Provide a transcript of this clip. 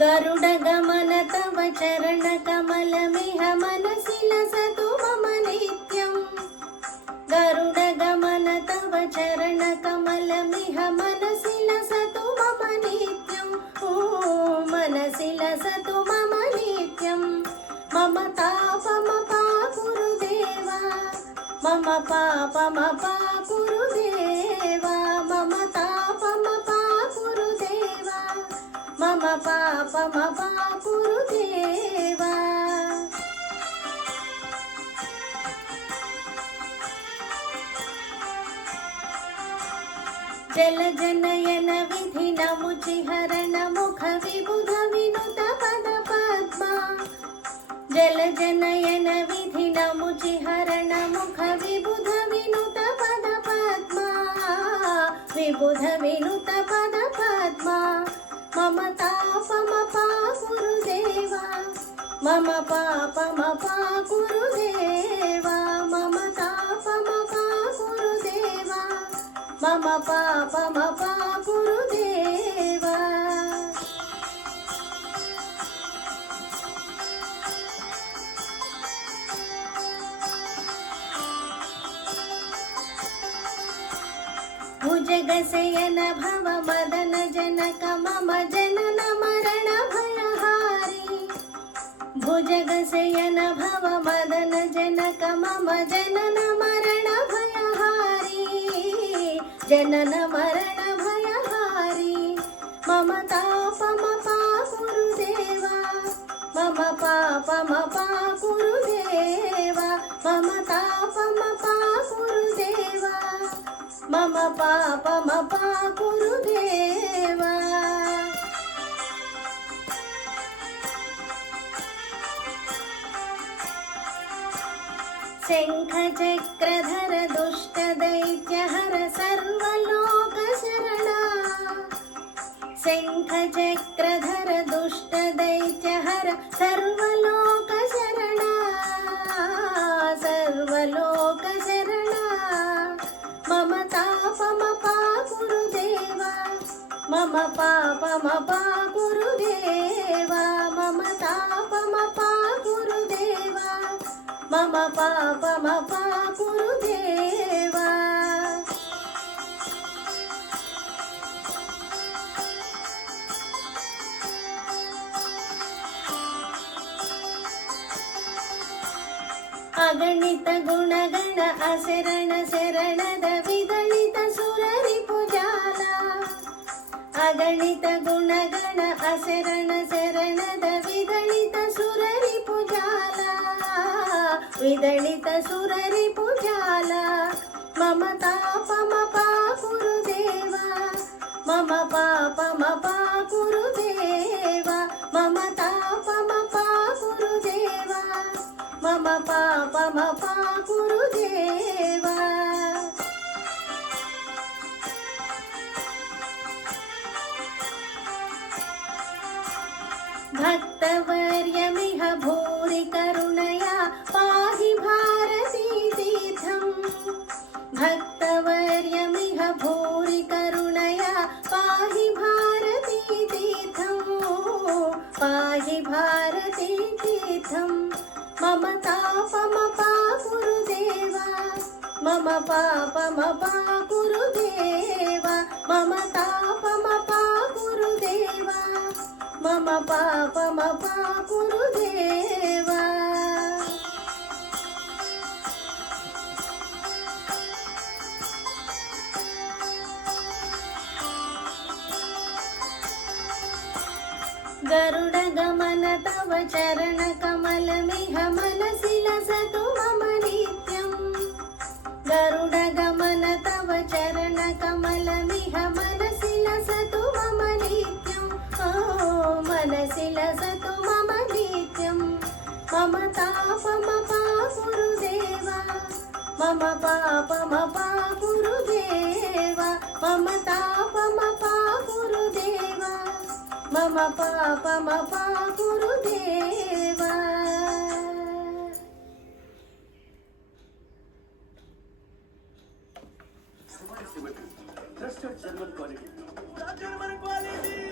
गरुडगमन तव चरणकमलमिह मनसि लसतु मम नित्यम् गरुडगमन तव चरणकमलमिह मनसि लसतु मम नित्यम् मनसि लसतु मम नित्यम् मम तापमपाकुरुदेवा मम पापमपाकुरुदेवा मम तापमपाकुरुदेवा मम पापमपाकुरुदेवा जलजनयन विधिनमुचिहरण मुख विबुध विनुत पद पद्मा जलजनयन विधिनमुचिहरण मुख विबुध विनुत पद पद्मा विबुध विनुत पद पद्मा मम तापमपाकुरुदेवा मम पापमपाकुरुदेवा मम तापमपाकुरुदेवा मम पापमपाकुरुदेवा भुजगशयन भव मदन जनक मम जनन मरण भयहारी भुजगशयन भव मदन जनक मम जनन मरण भयहारी जनन मरण भयहारी मम तापमपाकुरुदेवा मम पापमपाकुरुदेवा मम तापमपाकुरुदेवा मम पापमपाकुरुदेवा शङ्खचक्रधर दुष्टदैत्यहर सर्वलोकशरणा शङ्खचक्रधर दुष्टदैत्यहर सर्वलोकशरणा सर्वलोकशरणा मम तापमपाकुरुदेवा मम पापमपाकुरुदेवा मम तापमपाकुरुदेवा मम पापमपाकुरुदेवा अगणित गुणगण अशरण शरणद विदलित सुररिपुजाल अगणित गुणगण अशरण शरणद विदलित सुररिपुजाल विदलित सुररिपुजाल मम तापमपाकुरुदेवा मम पापमपाकुरुदेवा मम तापमपाकुरुदेवा मम पापमपाकुरुदेवा भक्तवर्यमिह भूरि करुणया पाहि भारती तीर्थम् भक्तवर्यमिह भूरि करुणया पाहि भारती तीर्थम् पाहि भारती तीर्थम् मम तापमपाकुरुदेवा मम पापमपाकुरुदेवा मम तापमपाकुरुदेवा मम पापमपाकुरुदेवा गरुडगमन तव चरणकमलमिह मनसि लसतु मम नित्यम् गरुडगमन तव चरणकमलमिह मनसि लसतु मम नित्यम् मनसि लसतु मम नित्यम् मम तापमपाकुरुदेवा मम पापमपाकुरुदेवा मम तापमपाकुरुदेवा मम पापमपाकुरुदेवा Trusted German quality. German quality.